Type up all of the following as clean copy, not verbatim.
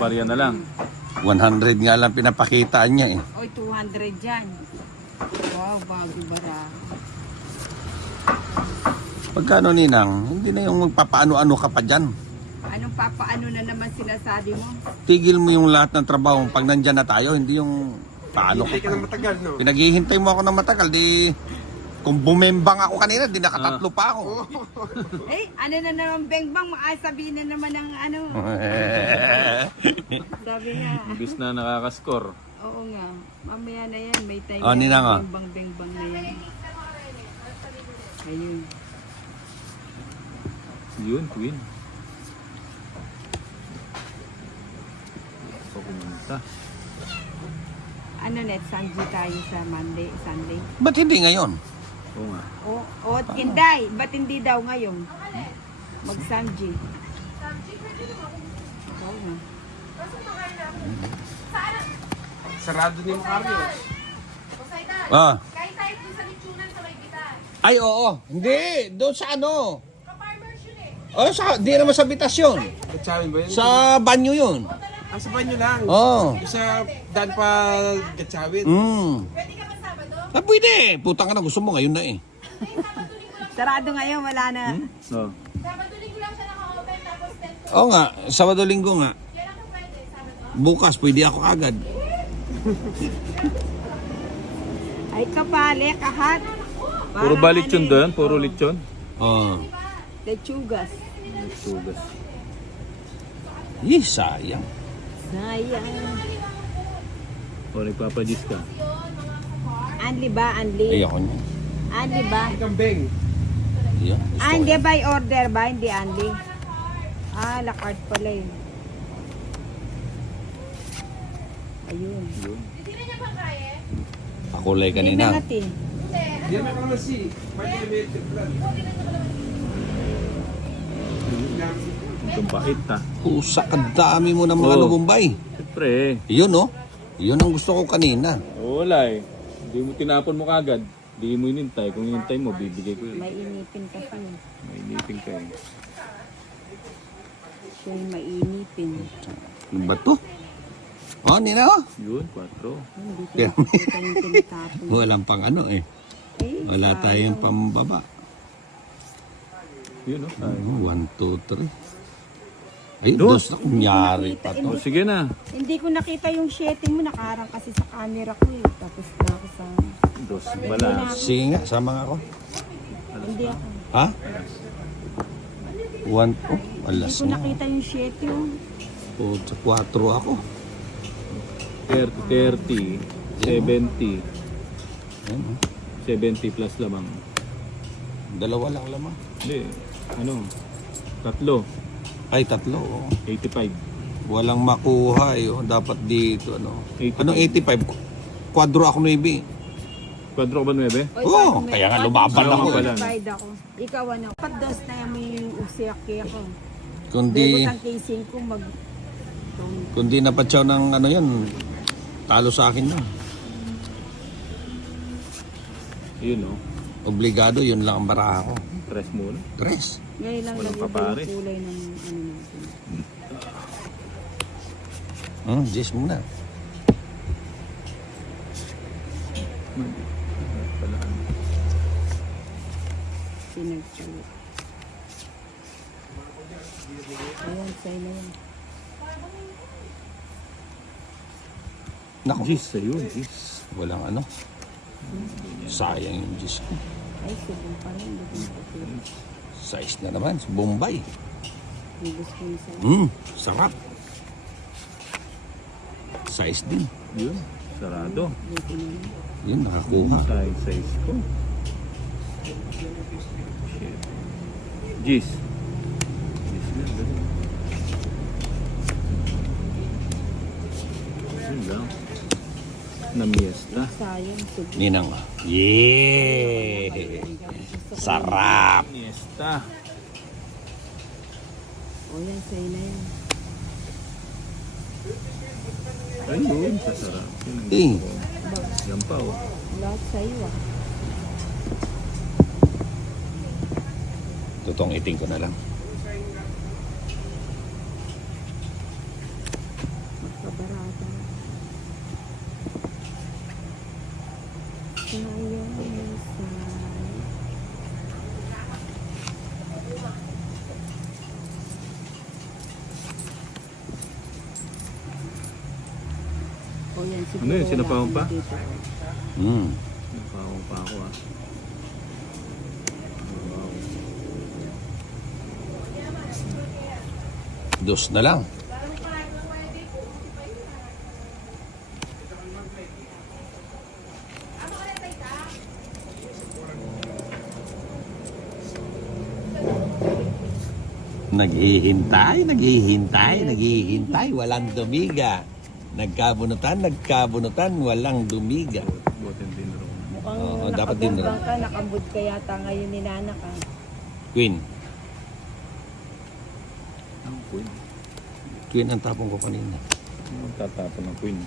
barya na lang. 100 nga lang pinapakitaan niya eh. Oy, 200 dyan. Wow, bago bara. Pagkano ninang, hindi na yung magpapaano-ano ka pa dyan. Anong papaano na naman sinasabi mo? Tigil mo yung lahat ng trabaho pag nandyan na tayo, hindi yung paano Hindi ka ka. na matagal, no? Pinaghihintay mo ako ng matagal, di... Kung bumembang ako kanina, di nakatatlo pa ako. Eh, ano na naman, Bengbang, makasabihin na naman ng ano. Sabi nga. Imbis na nakakaskor. Oo nga. Mamaya na yan. May time Oh, Ninang, oh. Bengbang na yan. Ayun. Yun, Queen. So, pumunta. Ano net, Sanji tayo sa Sunday. Ba't hindi ngayon? Oo nga. O Inday, ba't hindi daw ngayon? Mag-Sanji. Oo nga. Sarado ni Macario. Ah. Kahit tayo dun sa Lichunan sa may bitas. Ay, oo. Hindi. Doon sa ano? Ka-farmers yun eh. Oh, di naman sa bitasyon. Gatsamin ba yun? Sa banyo yun. Sa banyo lang. Oo. Sa daan pa Gatsamin. Pwede ka ba Sabado? Ah, pwede. Putang ka na. Gusto mo ngayon na eh. Sarado ngayon, wala na. Oh. Sabado linggo lang siya naka-open tapos 10 to. Oo nga. Sabado-linggo nga. Kailan ka pwede? Sabado? Bukas, pwede ako agad. Ay, kapale, kahat. Puro ba lechon doon? Puro lechon? Oo. Lechugas. Sugas. Sayang. Sayang. O, nagpapadis ka. Anli ba? Anli? Ayoko niya. Anli ba? Kambing. Yan. Gusto ko. Anli by order ba? Hindi Anli. Ah, la carte pala yun. Ayun. Hindi na niya bang kaya? Pakulay Hindi kanina. natin. Hindi may kalamansi. Pwede may lang. Itong bait ha. Pusa, kadami mo ng mga Oo. Bombay. Siyempre Yun oh. Yun ang gusto ko kanina. wala eh. Hindi mo tinapon mo kagad. Hindi mo inintay. Kung inintay mo, bibigay ko yun. May inipin kasi. May inipin ka eh. Siya yung mainipin. Ano ba to? Oh, nina oh. Yun, 4. Hindi ko Kaya- nakikita yung tinatapon. Walang pang ano eh. Eh, Wala tayong pambaba. Yun oh. Ay. 1, 2, 3. Ayun, Dos. dos na kunyari pa to. O, sige na. Hindi ko nakita yung sheting mo. Nakaharang kasi sa camera ko eh. Tapos na ako sa... Dos bala. Sige nga, sama nga ako. Hindi ako. Ha? 1, oh, alas Hindi ko na. nakita yung sheting. Oh, 4 ako. 30, 70. Ayun, oh. 70 plus lamang. Dalawa lang lamang. Hindi. Ano? 3. Ay, 3. Oh. 85. Walang makuha eh. Oh. Dapat dito. Ano? 85. Anong 85? Kwadro ako 9. Kwadro ka ba 9? Oo, kaya nga lumaban ako eh. Bayad ako. Ikaw ano? Patdos na yung usiyaki ako. Kundi, Bebot ang casing ko mag... kundi napatsaw ng ano yan, talo sa akin yun. Yun oh. Obligado, yun lang ang baraha ko. Tres muna. 3. Ngayon lang Walang nag-iba papare. yung kulay ng ano natin. Jess muna. Pinagpalit. Ayan, sa'yo na yan. Naku, Gis sa'yo, gis. walang ano. Sayang yung Jess ko. Ay, subong pa rin. Hindi ko nakapili. Size na naman, sa Bombay. May gusto yung sa'yo. Sarap. Size din. Yun. Sarado. Buti na yan. Yun, nakakuha. Size ko. Shit. Gis. Gis na, ganun. Yun lang. Namiesta. Sayang, subong. Ninang. Yeah! Sarap! Namiesta. O yan, sa'yo na yan. Ayun, sasarap. Yun ang Eh. gusto ko. Yan pa oh. Lahat sa'yo ah. Tutong iting ko na lang. sinapaw yan. Siguro Ano yun, sinapaw wala pa? akong dito. Napakong pa ako ah. Wow. Dos na lang. Naghihintay, walang dumiga. Nagkabunutan, walang dumiga. Butin din raw. Mukhang Oo, dapat din nakabungkang ka, nakambud ka yata ngayon ni Nana ka. Queen. Ang queen. Queen ang tapong ko kanina. Ang tatapon ng queen.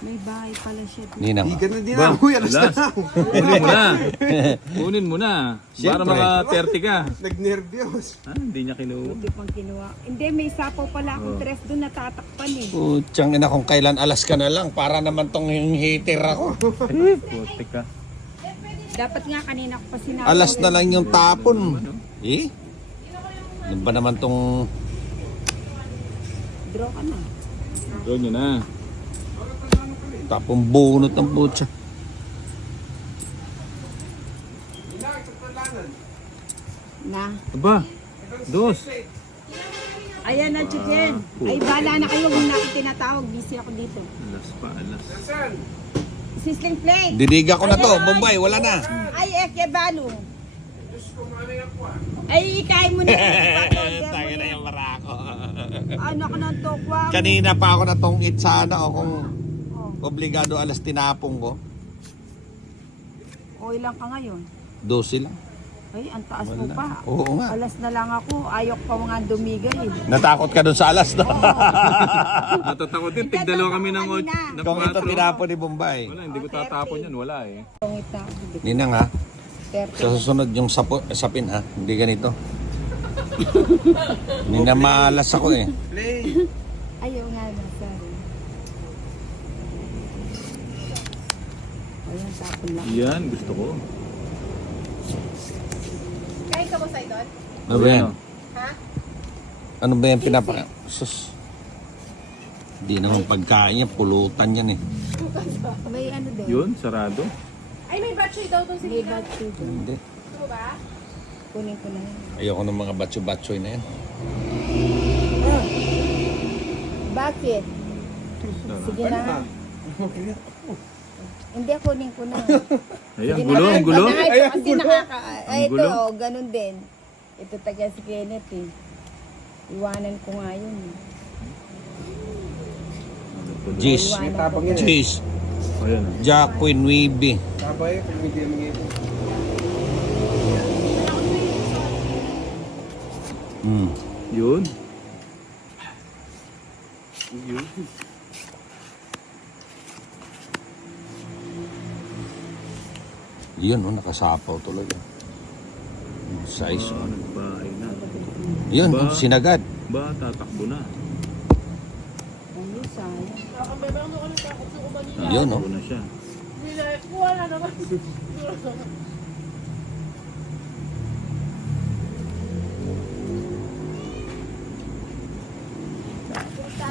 May bahay pala siya. Ninang. Higa na din Ba, ako. Alas na alas. lang. Kunin mo na. Kunin mo na. Para Siyempre. mga 30 ka. Nagnervyos. Ah, hindi niya kinuha. Hindi pang kinuha. Hindi, may sapaw pala akong dress doon natatakpan eh. Putsang ina kung kailan alas ka na lang para naman tong hater ako. Putik ka. Dapat nga kanina ko pa sinabi. Alas na lang yung tapon. Eh? Ano ba naman tong Draw ka na. Draw nyo na. tapong bunot ng putsa? Na. Aba, dos. Ayan na, chicken. Ay, bala na kayo. Huwag na ako tinatawag. Busy ako dito. Alas pa, alas. Sisling plate. Didiga ko na to, Bombay, wala na. Ay, eke, balo. Ay, ikain mo na. Tayo na yung marako. Ano ka ng tokwa? Kanina pa ako natong eat sana o kung Oh, obligado alas tinapong ko. okay lang ka ngayon. 12 lang. Ay, ang taas mo pa. Oo nga. Alas na lang ako. Ayok pa mga dumigay. Natakot ka dun sa alas na. Natatakot din. Tigdalawa kami ng Kung ito 4. tinapon ni Bombay. Wala, hindi ko tatapon yan. Wala eh. Pungit na ako. Ninang ha, 30. sa susunod yung sapin ha, hindi ganito. Hindi na maalas ako eh. Play. Ayaw nga na, sorry. Ayan, tapon lang. Yan, gusto ko. Kain ka mo sa doon? Ano ba yan? Ha? Ano ba yan pinapaka... Sus. Hindi naman pagkain yan, pulutan yan eh. May ano din? Yun, sarado. Ay, may battery daw itong May sinigang. battery din. Hindi. Gusto mo ba? Kunin ko na yun. Ayoko ng mga batso-batsoy na yan. Ah. Bakit? Sige na. Hindi, kunin ko na. Ayan, Sige gulo, na. ang gulo. Ay, kasi nakaka... Ay, ito, gulo. oh, ganun din. Ito taga si Kenneth eh. Iwanan ko nga yun eh. Jeez. Iwanan ko. Tapang yun eh. Jeez. Ayan. Jack Queen Weeby. Sabay, pag may gaming ito. Yun. Yun, oh, nakasapaw tuloy. Yung size. Ah, nagbahay na. Yun, Ba? sinagad. Ba, tatakbo na. Ay, sayang. Yun, oh. Tatakbo na siya.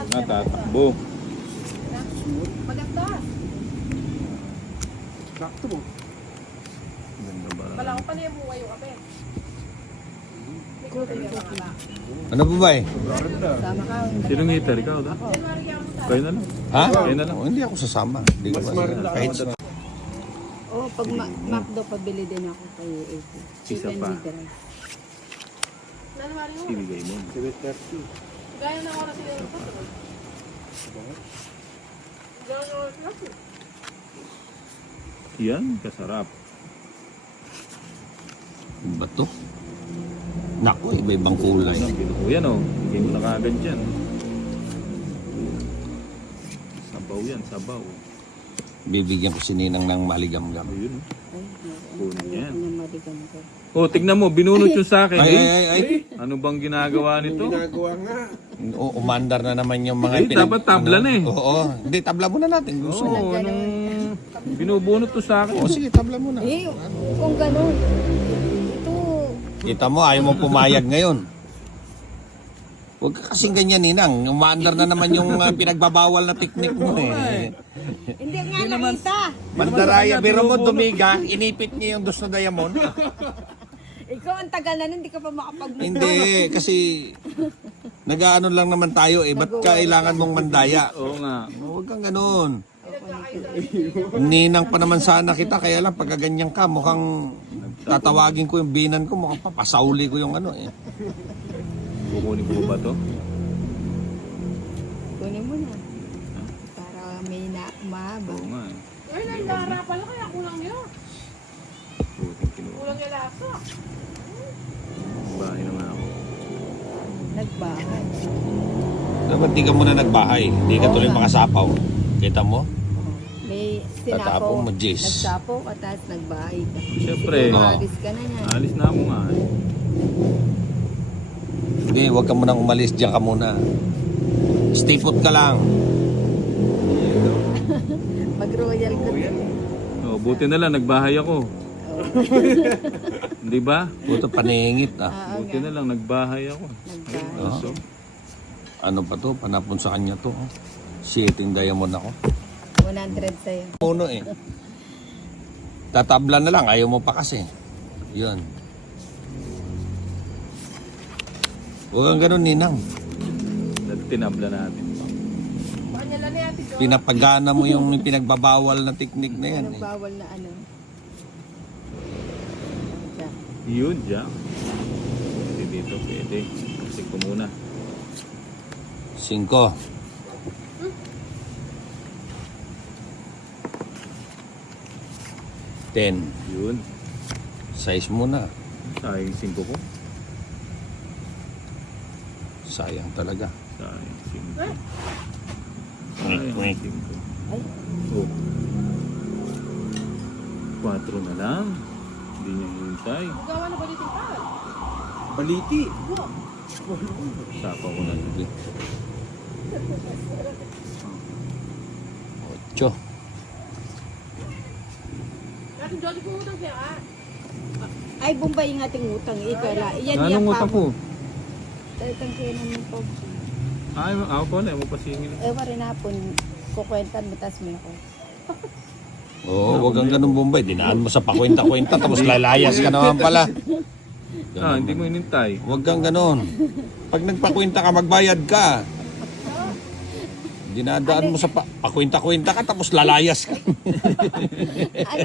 Nga, tatakbo. Maganda. Sakto mo. Ganda ba? Wala ko pa na yung buhay yung kape. Ano ba ba eh? Sama ka. Sinong hitter? Ikaw da? Kayo na lang. Ha? Kayo na lang. Oh, hindi ako sasama. Hindi ko kahit sa... Oh, pag McDo, pabili din ako kay AP. Isa Chicken pa. with rice. Nanwari mo. Ibigay mo. 7:30. Gaya ng oras sila yung kape. Gaya ng oras sila. Yan, kasarap. Ba to? Naku, iba-ibang kulay. O yan o. Hindi mo na kagad dyan. Sabaw yan, sabaw. Bibigyan ko si Ninang ng maligam-gam. Ayun o. Ay, Kunin yan. ayoko na maligam ko. Oh, tignan mo, binunot yung sa akin. Ay, eh. ay, ay. Ano bang ginagawa nito? Ginagawa nga. Oh, umandar na naman yung mga Eh, dapat tabla na eh. Oo, hindi, tabla muna natin. Gusto Oo, mo. anong... Binubunot to sa akin. O sige, tabla mo na. Eh, kung ganun. Ito. Kita mo, ayaw mo pumayag ngayon. Huwag ka kasing ganyan, Ninang. Umaandar na naman yung pinagbabawal na teknik mo eh. Hindi nga nakita. Mandaraya, biro mo, dumiga, inipit niya yung dos na diamond. Ikaw ang tagal na nun, hindi ka pa makapag-move. Hindi, kasi nag-ano lang naman tayo eh. Ba't kailangan mong mandaya? Oo nga. Huwag kang ganun. Ninang pa naman sana kita, kaya lang pagka ganyan ka, mukhang tatawagin ko yung binan ko, mukhang papasauli ko yung ano eh. Kukunin ko ba to? Kunin mo na. Para may mahaba. Oo nga eh. Ay, nandara pala kaya kulang yun. Buting kinuha. Kulang yung lasa. Bahay naman ako. Nagbahay. Dapat di ka muna nagbahay, di ka tuloy makasapaw. Kita mo? May Tatapon sinapo. mo, Jis. Nagsapo ka, tapos nagbahay ka. Siyempre. Siguro maalis ka na yan. Alis na ako nga eh. Hindi, huwag ka munang umalis, diyan ka muna. Stay put ka lang. Mag-royal ka din. Oh, buti na lang, nagbahay ako. Hindi ba? Puto paningit ah. Oo Buti nga. na lang, nagbahay ako. Nagbahay. Oo. So, Ano pa to? Panapon sa kanya to. Oh. Shitting diamond ako. 100 sa'yo. Puno eh. Tatabla na lang, ayaw mo pa kasi. Yun. Huwag kang ganun, Ninang. tinabla natin. Kanya lang ni Ate Jo. Pinapagana mo yung pinagbabawal na teknik na yan eh. Bawal na ano. Diyan. Yun, Jack. Kasi dito, pwede. Kasi ko muna. 5. Ten. Yun. 6 muna. Sayang 5 ko. Sayang talaga. Sayang 5. Eh? Sayang Wait. 5. Ay, Oh. 4 na lang. Hindi niya hintay. Magawa na ba dito pa? Baliti. Sapa ko na lang. 8. Ate Jo, di pumutang siya ka. ay Bombay yung ating utang. Ikala. Yan Anong yan utang ko? Itang kainan mo po. Ay, ako po na. Mo pasingin. Ewa rin hapon. Kukwentan mo, tas mo ako. Oo, huwag kang ganun, Bombay. Dinaan mo sa pakwenta-kwenta tapos lalayas ka naman pala. Ah, hindi mo hinintay. Huwag kang ganun. Pag nagpakwenta ka, magbayad ka. Dinadaan mo sa pakwenta-kwenta ka tapos lalayas ka. Ano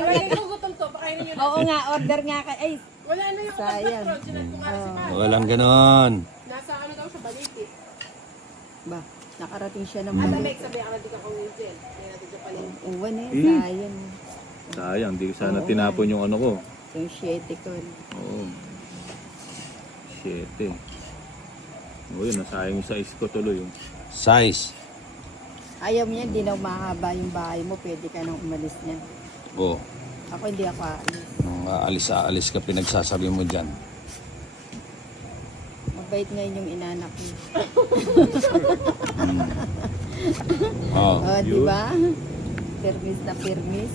ba? Ay, nagugutom to. Pakainin niyo na. Oo nga, order nga ka. Ay, Wala na yung sayang. katatron. Sinan ko nga si Ma. Walang ganun. Nasa ano daw sa baliti. Ba, nakarating siya ng Ata mga. Meg, sabi ako dito kang Wizel. Kaya natin sa palengke. Uwan eh, Eh. sayang. Sayang, di sana Oo. tinapon yung ano ko. Yung 7 ko. Oo. 7. Oo, yun. Nasayang yung size ko tuloy. Oh. Size. Ayaw niya, hindi na mahaba yung bahay mo. Pwede ka nang umalis niya. Oo. Ako hindi ako aalis. Nung aalis ka, pinagsasabi mo dyan. Mabait ngayon yung inanak mo. Oo. Oh, di Yun. ba? Permis na permis.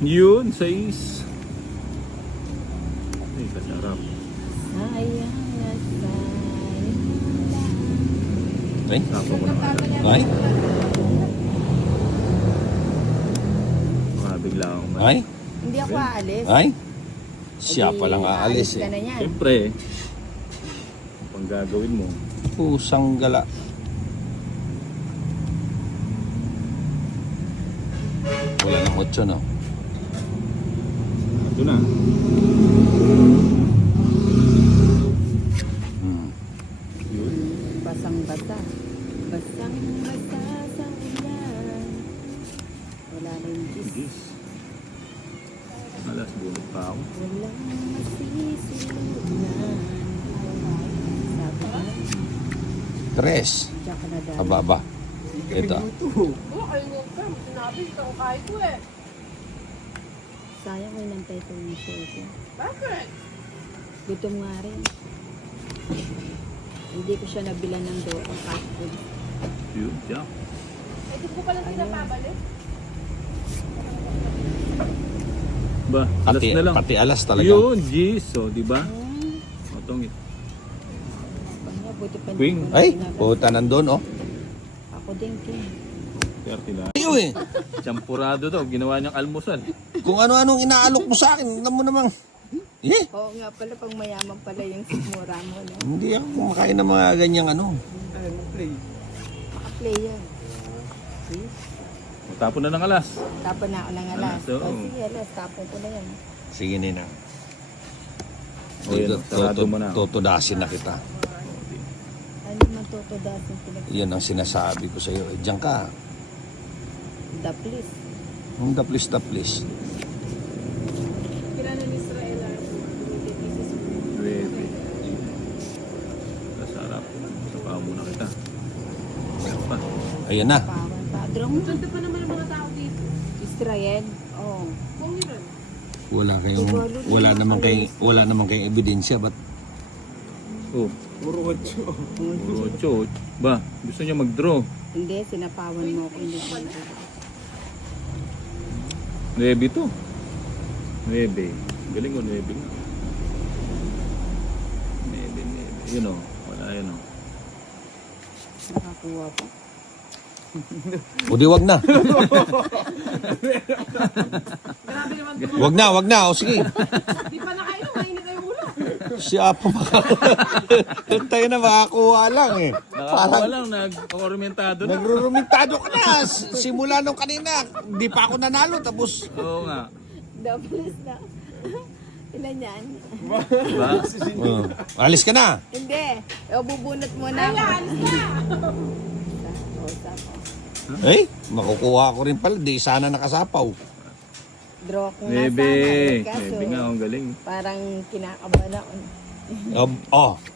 Yun, size. Ay, kasarap. Sayang na sayang. Ay? Sapa ko na nga lang. Ay? Bigla akong man. Ay? Hindi ako aalis. Ay? Siya Edi, palang aalis ka eh. na yan. Siyempre, pang gagawin mo. Pusang gala. Wala ng 8, no? Ito na. Hmm. Yun. Basang-basa. Basang-basa sa ulan. Wala na yung gis. Yes. Alas, bunot pa ako. Walang masisilunan. Sabi ko, 3. diyan ka na dahil. Aba. Ito. Oo, kayo nga ka. Sinabi, ito ko kahit ko eh. Sayang ko inantay ito yung shake. Bakit? Gutom nga rin. Hindi ko siya nabilan ng fast food. Yun, Jack. Eh, Hindi ko palang pinapabalik. Ba, alas Pati, na lang. pati alas talaga. Yun, jeez. So, di ba? O, tongit. Buti pa hindi Queen. ko na Ay, sinabi. puta nandun, oh. Ako din, King. 30 lang. Iyo eh. Champurado daw. Ginawa niyang almusal. Kung ano-anong inaalok mo sa akin, alam mo namang, eh, Oo nga pala, pang mayaman pala yung sikmura mo. No? hindi ako kumakain ng mga ganyang ano. Ano, play? Maka-play yan. Tapon na ng alas. Tapon na ako ng alas. Alas, oo. O sige, alas. Tapon ko na yan. Sige, Nina. O yan, sarado mo na. Tutudasin na kita. Ano man tutudas yung pinag- Yan ang sinasabi ko sa iyo. Eh, diyan ka. The please. Daplis. Kilala ni Israel ang Ready. Masarap. Sapaw muna kita. Pa. Ayan na. Pawan. Padrong. Ganda pa naman ang mga tao dito. Israel. Oo. Kung yun. Wala namang kayong ebidensya, but Oh, Puro 8. puro 8. Ba, gusto niya mag-draw. Hindi, sinapawan mo ako. Hindi ko na. 9 to. 9. Galing o, 9 nga. 9. Yun o. Wala yun o. Nakakuha pa. o di wag na. Grabe naman to. Wag na. O sige. Di pa nakainom, mainit na yung ulo. Si Apo tayo na makakuha lang eh. Nakakuha lang, nag-ormentado na. Nagrurumentado ka na. Simula nung kanina. Di pa ako nanalo. Tapos, Oo nga. Doubles na. Ilan yan? Diba? alis ka na. Hindi. O, bubunot mo na. Ay, alis na! O, sapo. Eh, makukuha ko rin pala. Di sana nakasapaw. Draw ko nga 9. sana. Kaso, 9 nga, ang galing. parang kinakabahan ako.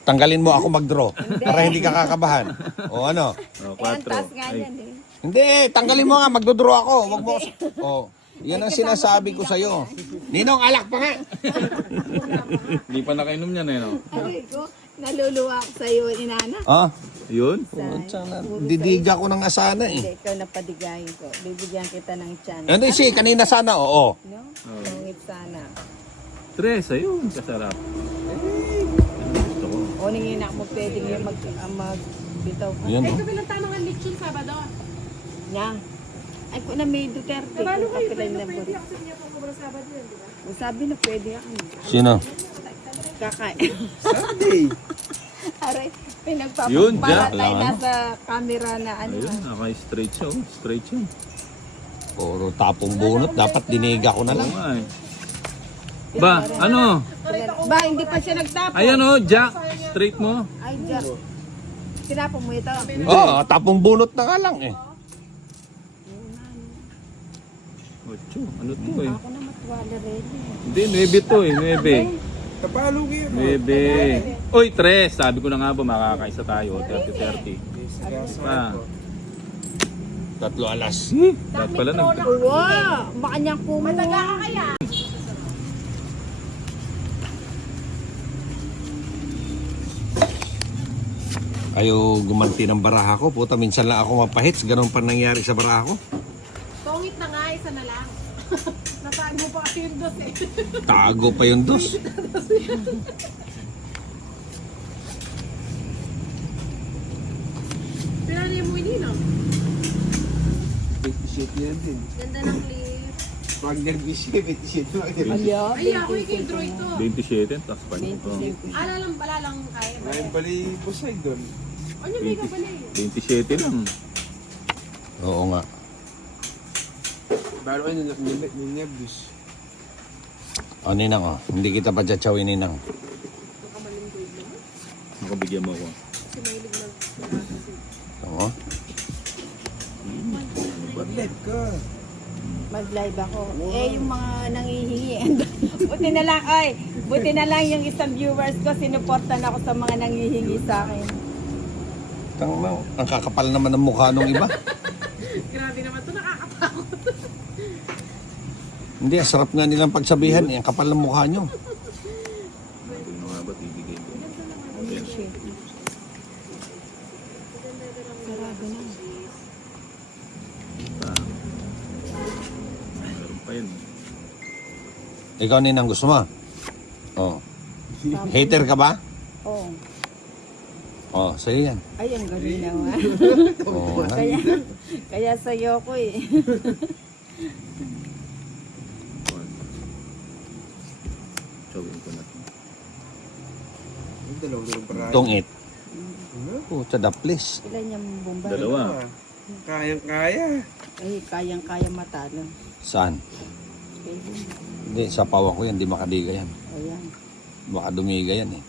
Tanggalin mo ako mag-draw. Para hindi ka kakabahan. O ano? O, Eh, ang 4. taas nga yan eh. Hindi, tanggalin mo nga. Magdodraw ako. Wag mo. Yan ang sinasabi ko sa'yo. Ninong, alak pa nga. Hindi pa nakainom niyan eh, no? Aray ko, naluluwa ako sa'yo, inana. Yun. Didiga ko ng asana eh. Hindi, ikaw napadigayin ko. Bibigyan kita ng chance. Ano si kanina sana, oo. No? Tungit sana. 3, ayun. Kasarap. Gusto ko. O, nanginak mo pwedeng yung magbitaw ka. Yan Ay, oh. kabilang tanong ang lechon Sabado. Nya. Ay, kung na may Duterte. Nabalo kung kayo, kapilan pwede na pwede buro. ako sa inyo kung kumara Sabado yun, di ba? O, sabi na pwede ako. Sino? Kakain. Sunday. Aray, Yun, pinagpapapala Jack. tayo nasa camera na ano. Ayun, naka-straight siya. Oh. Straight siya. Puro tapong bunot. Dapat diniga ko na Oo lang. nga eh. Ba, ano? Ba, hindi pa siya nagtapon. Ayan oh, Jack. Straight mo. Ay, Jack. Tinapon mo ito. Tapong bunot na nga lang eh. 8. Ano to eh? Ako na matwala rin. Hindi, 9 to eh. 9. Kapalo kayo. 9. Uy, 3. Sabi ko na nga ba, makakaisa tayo. 30-30. Pa. 3 alas. Dapat pala nag... Wow! Baka niyang kumuha. Mataga ka kaya? Ayaw gumanti ng baraha ko. Puta, minsan lang ako mapahits. Ganon pa nangyari sa baraha ko. Tongit na nga, isa na lang. Nasaan mo pa kasi yung dos eh. Tago pa yung dos. Pinali mo inino. 27 yan din. Ganda ng clip. Pag nag-bisip, 27 lang yan. Ay, ako yung draw ito. 27, tapos pa nito. Ala lang kaya. Ngayon pala yung Poseidon. Ano may kabali? 27 lang. Oo nga. Baro kayo ninebus. O, Ninang, oh. Hindi kita pa tsatsawin, Ninang. Makabigyan mo ako. Kasi mahilig na. Oo. Mag-live ka. Mag-live ako. Eh, yung mga nangihingi. Buti na lang, ay, buti na lang yung isang viewers ko, sinuportan ako sa mga nangihingi sa akin. Ang kakapal naman ng mukha nung iba. Grabe naman ito, nakakatakot. Hindi, sarap nga nilang pagsabihan. Ang kapal ng mukha nyo. Sabi ko nga ba, ibigay ko. Sarado na. Ikaw Ninang gusto mo? Oh. Hater ka ba? Oo. Oh, sa'yo yan. Ay, ang galing naman. Oh, nga. Kaya sa'yo ko eh. Chowin ko na. Yung dalawang paraan. Tungit. Oh, the place. Ilan yung Bombay? Dalawa. Kayang-kaya. Ay, kayang-kaya matalo. Saan? Okay. Hindi, sa pawa ko yan, di makadiga yan. Ayan. Baka dumiga yan eh.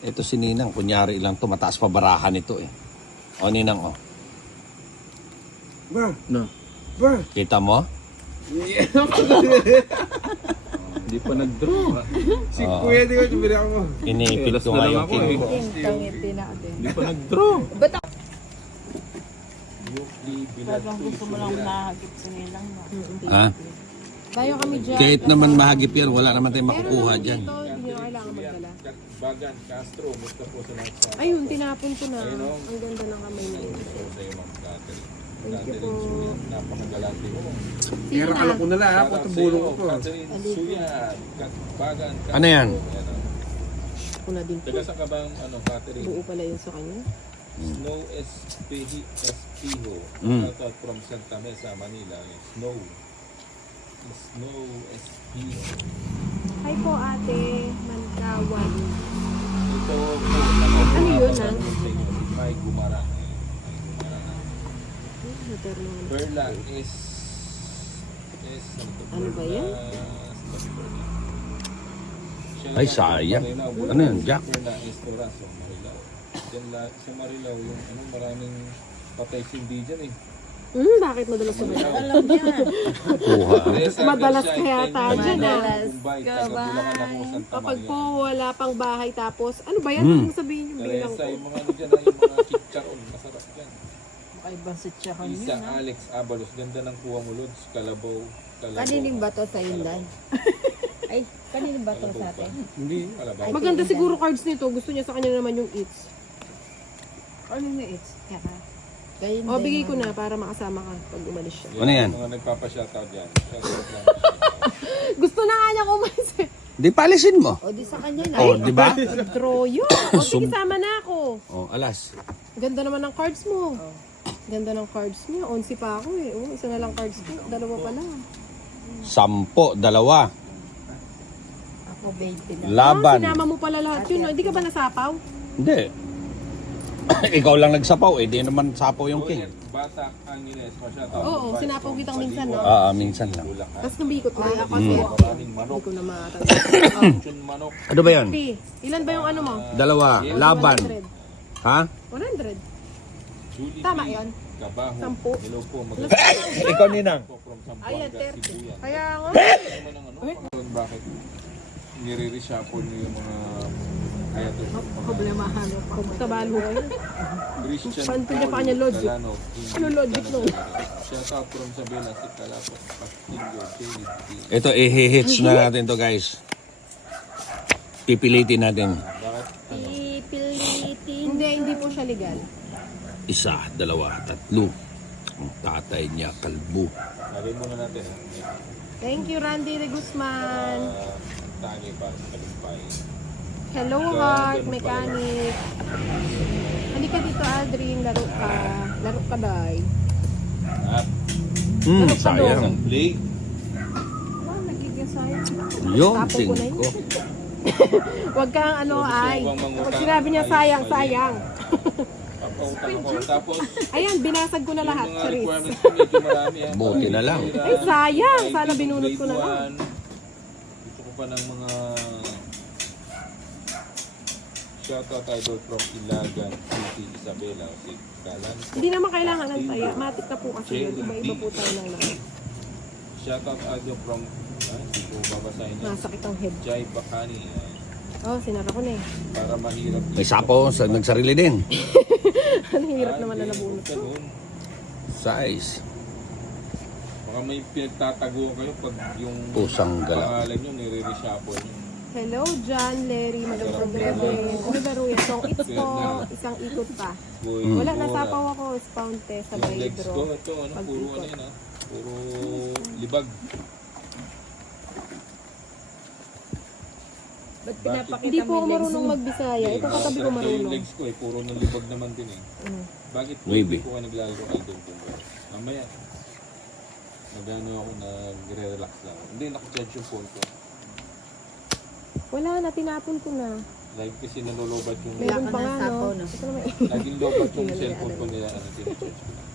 Ito si Ninang, kunyari lang to, mataas pa barahan ito eh. O Ninang, oh. Ba? No. Ba? Kita mo? Hindi pa nag-draw. Si Kuya, di ko tibira mo. Inipit Last ko na nga lang yung ako king eh. ko. Tangit din ako din. Hindi pa nag-draw. Ba't ako? Parang gusto mo lang nahagip sa nilang. Ha? Tayo kami dyan. Kahit naman mahagip yan, wala naman tayong makukuha dyan. Ito, hindi na kailangan magdala. Bagan, Castro, musta po sa lahat sa Ayun, tinapon ko na. Ang ganda ng kamay na yun. sa iyo, Ma'am Catherine. Thank you po. Napakagalante mo. Pero akala ko na lang, ako tumulong ko po. Catherine Suya, Bagan, Castro. Ano yan? Ako na din po. Taga saan ka bang, Catherine? Buo pala yun sa kanya. Snow Espiho. Mm. Shout out from Santa Mesa, Manila. Snow Espiho. Hi po ate, Mankawan. Ito, Ano yun, ah? May Gumara. Naterno. Perla is Ano ba yan? Ay, sayang. Ano yun, Jack? Perla is Toraso, Marilao. Sa Marilao, yung maraming patay sindi dyan eh. Bakit madalas sa mga? Alam niya. Kuha. Madalas kaya tayo dyan, ah. Mumbai, taga Bulacan ako, Santa Kapag po Maria. wala pang bahay tapos, ano ba yan? Anong sabihin yung bilang Teresa, ko? yung mga ano dyan, yung mga chicharon, masarap dyan. Makaibang sitya ka Isa niya. Alex Abalos, ganda ng kuha mo, Lods, Kalabaw. Kanining ba to sa Inday? Ay, kanining ba to sa atin? Hindi, Kalabaw. Maganda siguro cards nito. Gusto niya sa kanya naman yung eats. Ano na it's? Kaya O, bigay ko na para makasama ka pag umalis siya. Ano yan? Mga nagpapa-shoutout dyan. Shoutout lang. Gusto na nga niya kumalis. Di palisin mo. O di sa kanya na. Oh, di ba? Draw yun. O, sige, sama na ako. Oh, alas. Ganda naman ng cards mo. Ganda ng cards niya. 11 pa ako eh. Oh, isa na lang cards ko. Dalawa pa lang. 10, 2. Ako 20 na. Laban. Sinama mo pala lahat yun. Hindi ka ba nasapaw? Hindi. Ikaw lang nagsapaw eh. Di naman sapaw yung king. Bata Angeles, ma-shoutout. Oo, sinapaw kitang minsan, no? Minsan lang. Bulacan. Tapos nabikot mo. Ako Maraming manok. Hindi ko na matanda. Chun manok. Ano ba yan? Ilan ba yung ano mo? 2. Laban. 100. Ha? 100. Julie Tama B. yun. Kabaho. 10. Hello po. Magandang Ikaw Ninang. po from Zamboanga, Ayan, 30. Sibuyan. Kaya nga. Ano naman ang bakit nire-reshuffle niyo yung mga ayatul? Problemahan ako. Kabalo kayo. Christian Panto niya pa kanya logic. Dalano, Ano logic no? Shout out from Sabela, si Calapos, Pastingo, David D. Ito, i-hits na natin to guys. Pipilitin natin. Bakit? Pipilitin. Hindi po siya legal. 1, 2, 3. Ang tatay niya, kalbo. Lagay muna natin. Thank you, Randy de Guzman. Tagi para sa kalumpay. Hello, Heart Mechanic. Halika dito, Aldrin. Laro ka. Laro ka, day. At Sayang. isang play. Oh, nagiging sayang. Yun, Tapos ko na yun. 5. Huwag kang ano ay. Pag sinabi niya sayang, sayang. Papautang ako. Tapos, Ayan, binasag ko na lahat. yung mga Charis. requirements ko medyo marami. Buti na lang. Ay, sayang. Sana binunot ko na lang. Gusto ko pa ng mga shoutout idol from Ilagan City, Isabela, si Kalan. Hindi naman kailangan ng taya. Matik na po kasi yun. Iba-iba po tayo ng lahat. Shoutout idol from, hindi ko babasahin niya. Masakit ang head. Jai Bakani. Oh, sinara ko na eh. Para mahirap. May sapaw, nagsarili din. Ang hirap naman na nabunot ko. Ganun. Size. Baka may pinagtatago kayo pag yung Pusang galaw. pangalan nyo nire-reshuffle nyo. Hello, John, Larry, magandang gabi. Ano ba Ruya? So, it's po, isang ikot pa. Boy, Wala, Dora. nasapaw ako, spawnte, Yung sabay legs ko, draw. ito, puro Pag-ikot. ano yun, puro libag. Ba't pinapakita Hindi po mo ako yung legs marunong mo? magbisaya. Itong katabi ko Yung marunong. legs ko eh, puro ng libag naman din eh. Bakit po Maybe. hindi po ka naglalaro idol po ba? Mamaya, nagano ako, nagre-relax lang. Hindi, nakacharge yung phone ko. Wala na, tinapon ko na. Live kasi nalolobat yung... Meron ka pa ng nga, sapaw, no? no? Ito naman. Laging lobat yung cellphone ko nila, tinacharge ko lang.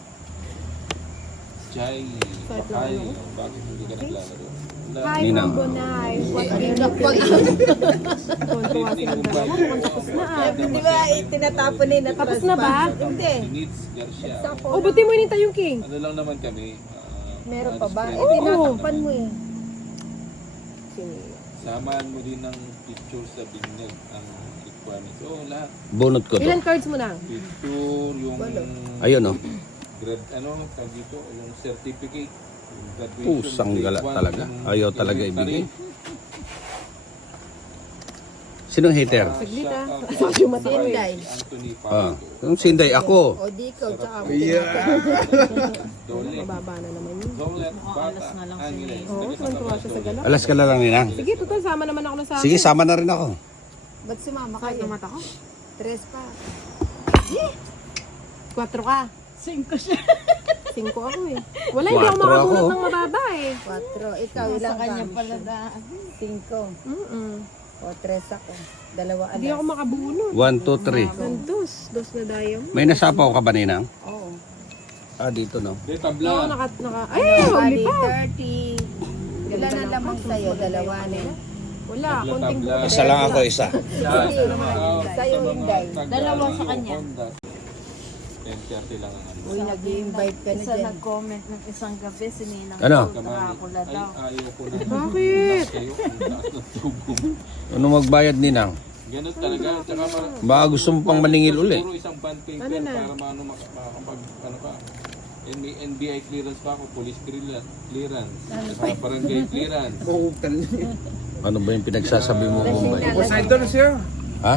Jai, Bakay, bakit hindi ka naglalaro? Hi, Ninang. Mambo Nay. What are you Pag- doing? Tuwan-tuwa silang dalawa. Mukhang tapos na ah. Di ba, tinatapon na yun. Tapos na ba? Hindi. Si Nitz Garcia. Oh, buti mo hinintay yung king. Ano lang naman kami. Meron pa ba? friends. Eh, tinatakpan mo eh. Samaan mo din ng picture sa binyag ang requirements. Oo, lahat. Bunot ko to. Ilan cards mo na? Picture, yung Ayun oh. grade, ano, tawag dito, yung certificate. Yung graduation, Pusang grade gala one, talaga. yung Ayaw talaga elementary. ibigay. Sinong hater? Saglit ah. Shout Sa out yung mata ko eh. Sinday. Anthony Ah, Pato. yung Sinday ako. O di ikaw, tsaka ako. Dole. Mababa na naman yun. Zolet, Bata, Angeles. Oo, tuwan-tuwa siya sa gala. Alas ka na lang ninang. Sige, tutal, sama naman ako na sa akin. Sige, sama na rin ako. Ba't sumama Kahit kayo? na mata ko. 3 pa. 4 ka. 5 siya. 5 ako eh. Wala, hindi ako 4 makabunot ako. ng mababa eh. 4. Ikaw, ilang kanya pala na? 5. Mm-mm. O 3 ako. 2 alas. Hindi ako makabunot. 1, 2, 3. Nandos. Dos na diamond. May nasapaw ka ba ninang? Oo. Ah, dito no. De, Oo, tabla. Ay, Bali, uli pa. 30. Ilan na lamang sa'yo? 2 na. Wala, konting Tabla. buto. Isa lang ako, isa. Sa'yo, Inday. Dalawa sa kanya. 10:30 lang ang ano. Uy, nag-invite ka na Isa dyan. nag-comment ng isang gabi, sininang Ano? Dracula Ay, daw. ayaw ko na. Bakit? Kayo, ang taas ng tubo. Ano magbayad ninang? Ganun talaga. Tsaka Baka gusto mo pang maningil uli. Siguro isang band paper Ano na? para maano makapag ano pa. NBI clearance pa ako, police clearance, saka barangay clearance. Makukutan niya. Ano ba yung pinagsasabi mo, Bombay? Poseidon na siya. Ha?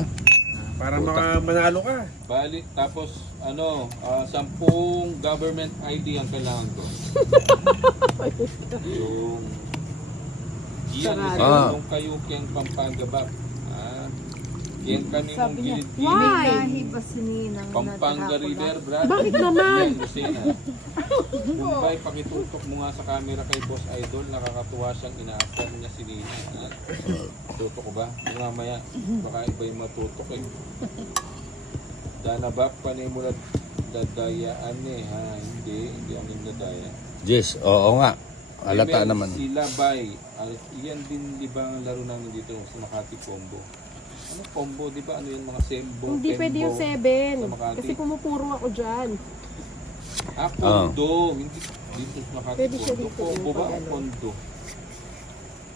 Para manalo ka. Bali, tapos 10 government ID ang kailangan ko. Yung Gian Ah. yung kayo keng Pampanga ba? Yan kami mong Sabi niya, gilid-gilid. Why? Binahi ba sininang Pampanga River, brad. Bakit naman? Yan, Lucena. Bombay, pakitutok mo nga sa camera kay Boss Idol. Nakakatuwa siyang inaasar niya si Nina. Ha? Tutok ko ba? Mamaya, baka iba yung matutok eh. Dana ba? Panay mo na dadayaan eh. Ha? Hindi ang nadaya. Yes, oo nga. Halata Email, naman. Sila Bay. Yan din di ba ang laro namin dito sa Makati Combo? Ano combo? Di ba ano yung mga sembo? Hindi Kembo? pwede yung Sa 7. Makati. Kasi pumupuro ako dyan. Kondo. Hindi dito sa Makati Pwede siya Kondo. dito, Combo ba o pag ano. kondo?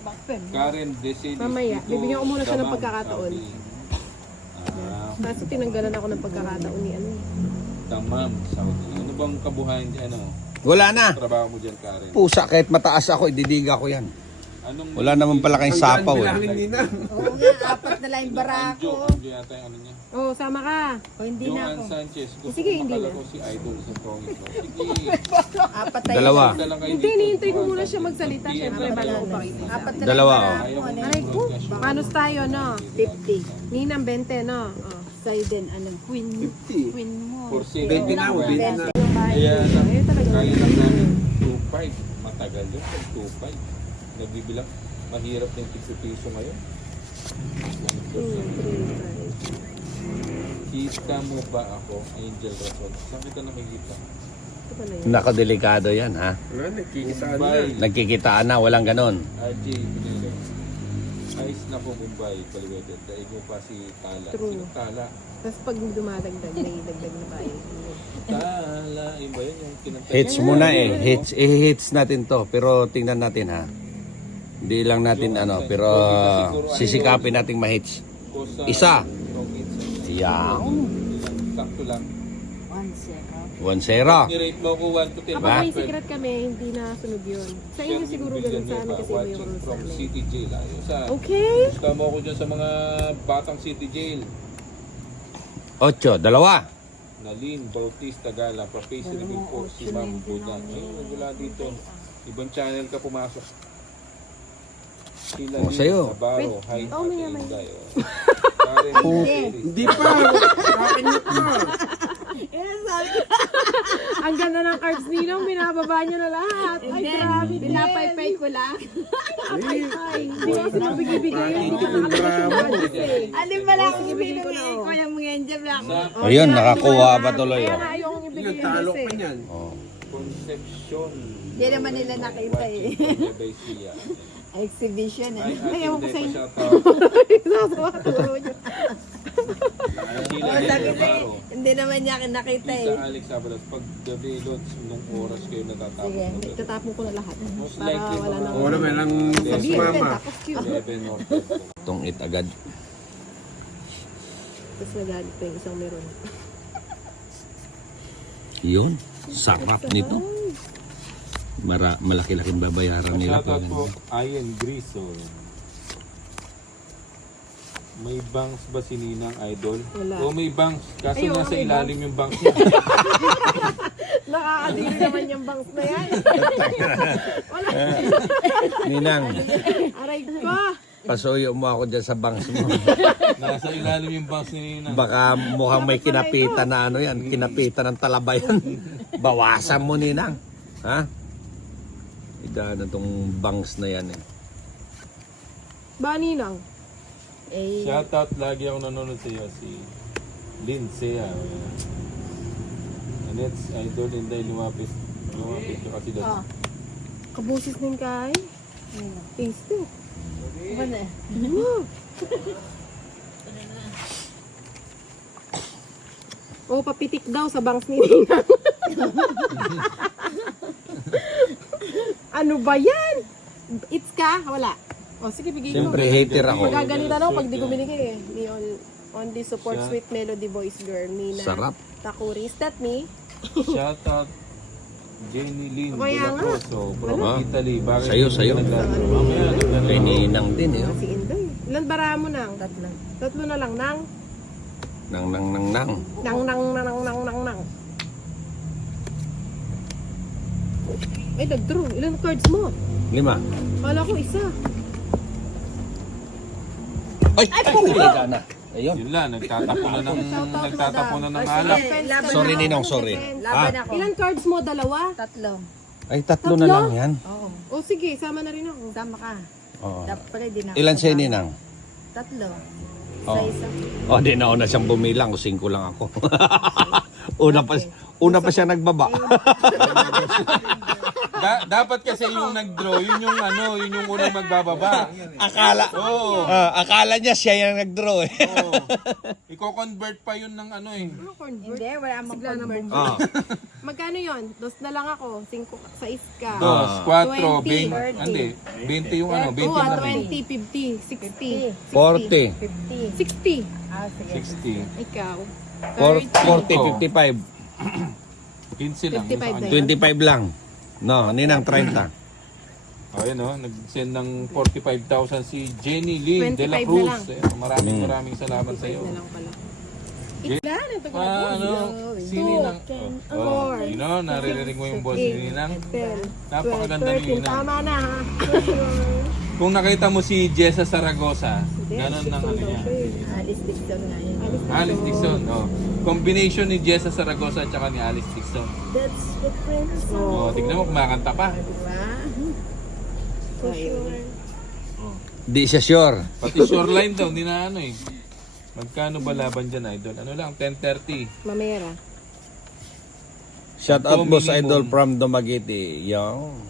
Bakit? Karen Deselis Mamaya, dito. bibigyan ko muna siya ng Damang, pagkakataon. sabi. Kaso tinanggalan ako ng pagkakataon ni ano. Damam, Saudi. Ano bang kabuhayan dyan? Ano? Wala na. Trabaho mo dyan, Karen? Pusa, kahit mataas ako, ididiga ko yan. Anong Wala naman pala kayong sapaw eh. Bilangin nina. Oo nga, 4 na lang yung barako. Anjo yata yung ano niya. Oh, sama ka. O hindi na Joan ako. Sanchez. Gusto Sige, ko hindi makala na. ko si Idol sa Tony Pro. Sige. 4 tayo. Dalawa. Punta lang kayo Hindi, dito. nihintay ko muna siya magsalita. Siyempre, bago ko pakita. 4 na Dalawa, lang oh. yung barako. Ano Aray yun? ko. Panos tayo, no? 50. Ninang 20, no? Oh. Sa'yo din, ano? Queen mo. For sale. 20 na, 20 na. Kaya Ayun talaga. kaya lang namin 2.5. Matagal yun. 2.5. Nagbibilang. Mahirap yung piso ngayon. 2, 3, 5. Kita mo ba ako, Angel Razon? Saan kita nakikita? Ito pa na yun. Nakadelikado yan, ha? Wala, nagkikitaan na. Bombay. Nagkikitaan na, walang ganon. RJ, Pinilo. Ayos na po Bombay. Paliweted. Daig mo pa si Tala. True. Sino Tala? Tapos pag dumadagdag, may dagdag na tayo. Tala. Yun ba yun? Yung kinanta Hits niya? muna eh. Hits natin to. Pero tingnan natin, ha? Hindi lang natin ano, pero sisikapin nating ma-hits. Kosa, Isa. Wrong hits. Yan. Sakto lang. 1-0. 1-0. Ni-rate mo ko 1 to 10. Kapag may secret kami, hindi na sunog yun. Sa inyo siguro ganun sa amin kasi iba yung Watching rules from namin. City Jail. Ayun sa... Okay. Gusto mo ako dyan sa mga batang City Jail. 8, 2. Nalin, Bautista, Gala, Papace, Review po, si Ma'am Budan. Ayun, nagula dito. Ibang channel ka pumasok. Sila Oh, sa'yo. Navarro, hi, Oh, may Ate naman. Inday, oh. Karen Rodriguez. Hindi pa. Kakinyot pa. Ang ganda ng cards ninong, binababa niyo na lahat. Ay, grabe. Pinapaypay ko lang. Ay, hindi ko kasi nabigay-bigay yun. Hindi ko Bravo. Alin pala akong pinungiin ko yung mga angel lang. Sa Ayun, nakakuha ba tuloy? Kaya Oh. nga ayokong ibigay yun Nagtalo kasi. pa niyan. Oh. Concepcion. Hindi naman nila nakita eh. Bebesia. Exhibition Hi, eh. Ate Ayaw ko Inday, sa'yo. pa-shoutout. Sasawa, turo niyo. Sheila Oh, sabi ko Navarro. eh, hindi naman niya nakita Tita eh. Alex Abalos, pag gabi, Lods, nung oras kayo natatapos. Sige. na ba? Tatapon ko na lahat. Most Para likely, wala mga nang Oo naman ang sabihin. mama. Tapos cute. 11 or 12. Itong it agad. Tapos nagalit pa yung isang meron. Yun. Sarap nito. Malaki-laking babayaran nila Shoutout po, pag Ian Grison. May bangs ba si Ninang Idol? Wala. O may bangs, kaso Ay, oo, nasa may ilalim yung bangs niya. Nakakadiri naman yung bangs na yan. Wala. Ninang, Aray ko. pasuyo mo ako dyan sa banks mo. Nasa ilalim yung bangs ni Ninang. Baka mukhang may kinapitan na ano yan, kinapitan ng talabayan. Bawasan mo, Ninang. Ha? Ida na tong banks na yan eh. Ba, Ninang? Eh, Shoutout, lagi ako nanonood sa iyo, si Lindsay. Anet's Idol, Inday, lumapit ka kasi doon. oh, Kabusis ng kay. Tasty. ano na? O, papitik daw sa bangs ni Ninang. Ano ba yan? It's ka? Wala. O, sige, bigay ko. Siyempre, hater ako. Magagalita daw pag di ko binigay eh. Ni on the support Siya. sweet melody voice girl. Mina Sarap. Takuri. Is that me? Shoutout, Jenny Lynn Kaya de la nga. Croso from Wala. Italy. Bakit Sa'yo, hindi sa'yo. naglalaro? Mamaya, naglalaro. Kay Ninang din eh. Oh. Si Inday. Ilan bara mo nang? Tatlo. Tatlo na lang nang. Nang. Nang. Ay, nag-draw. Ilan cards mo? 5. Kala ko isa. Ay, teka na. Ayun. Yun lang, nagtatapon na ng alak. Sige, laban Sorry, ako. Ninong, sorry. Laban Ah, ako. Ilan cards mo? Dalawa? Tatlo. ay, 3 na lang yan. Oo. O sige, sama na rin ako. Tama ka. Oo. Dapat pala din ako. Ilan sa'yo, Ninang? Tatlo. Oh. Isa-isa. Oh, di nauna siyang bumilang. 5 lang ako. una pa siya nagbaba. Dapat kasi yung nag-draw, yun yung unang magbababa. Akala niya siya yung nag-draw eh. Oo. Iko-convert pa yun ng ano eh. Ano convert? Hindi, wala mong Sigla na convert. Oh. Magkano yon? 2 na lang ako. 5 sa iska. 2, 4, 20, 20. Hindi, 20 yung ano, 20 Oo, na rin. 20, 50, 60. 40. 50. 60. Ah, sige. 60. Ikaw. 40, 55. 15 lang. 55 na. 25 lang. No, Ninang 30. Oh, yun oh, nag-send ng 45,000 si Jenny Lynn de la 25 Cruz. na lang. Maraming salamat sa iyo. Na lang pala. Je- Ilan? Ito ko na Ano, si Ninang. Oh, you know, naririnig mo yung boss ni Ninang. 10, Napakaganda 12, ni 13. Ninang. Tama na ha. Kung nakita mo si Jessa Saragosa, ganun ng ano niya. Alice Dixon nga yun. Alice Dixon, oh. Combination ni Jessa Saragosa at saka ni Alice Dixon. That's what friends are. Oh, tignan mo, kumakanta pa. Diba? For sure. Di siya sure. Pati shoreline daw, hindi na ano eh. Magkano ba laban dyan, Idol? Ano lang, 10:30. Mamera. Shout out boss Minimum. idol from Dumaguete. Yung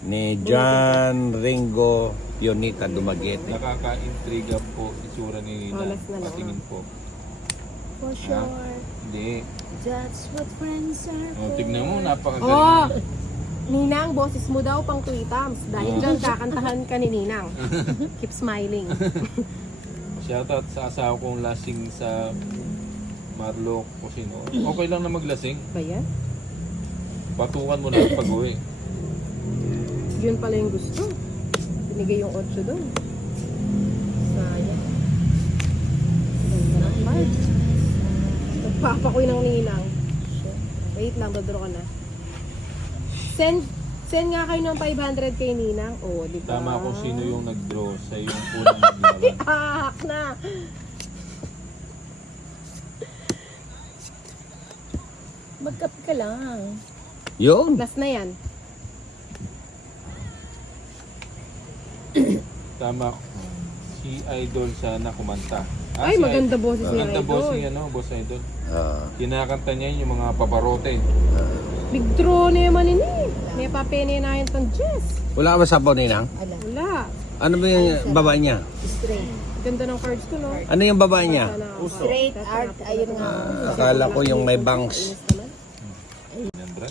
ni John Ringo Yonita Dumaguete. Nakaka-intriga po itsura ni Nina. Honest na lang, Patingin po. For Ha? sure. Hindi. That's what friends are Oh, for. tignan mo, napakagaling. Oh! Ninang, boses mo daw pang tweetams. Dahil dyan, kakantahan ka ni Ninang. Keep smiling. Shoutout sa asawa kong lasing sa Marloc o sino. Okay lang na maglasing. Ba yan? Patukan mo na pag-uwi. Yun pala yung gusto. Binigay yung 8 doon. Sayang. Ganda ng cards. Nagpapakoy ng Ninang. Wait lang, dodraw ka na. Send nga kayo ng 500 kay Ninang. Oh, di ba? Tama kung sino yung nag-draw sa yung unang maglaban. Hahak na. Magkape ka lang. Yun. Last na yan. Tama. Si Idol sana kumanta. Ay, si maganda boses ni Maganda Idol. boss si Boss Idol. Kinakanta niya yung mga paparote. Big draw na yaman ini. May papene na yan tong Jess. Wala ka ba sabaw, Ninang? Wala. Ano ba yung baba niya? Straight. Ganda ng cards ko, no? Ano yung baba niya? Straight art, ayun nga. Akala ko yung may banks. Nandra.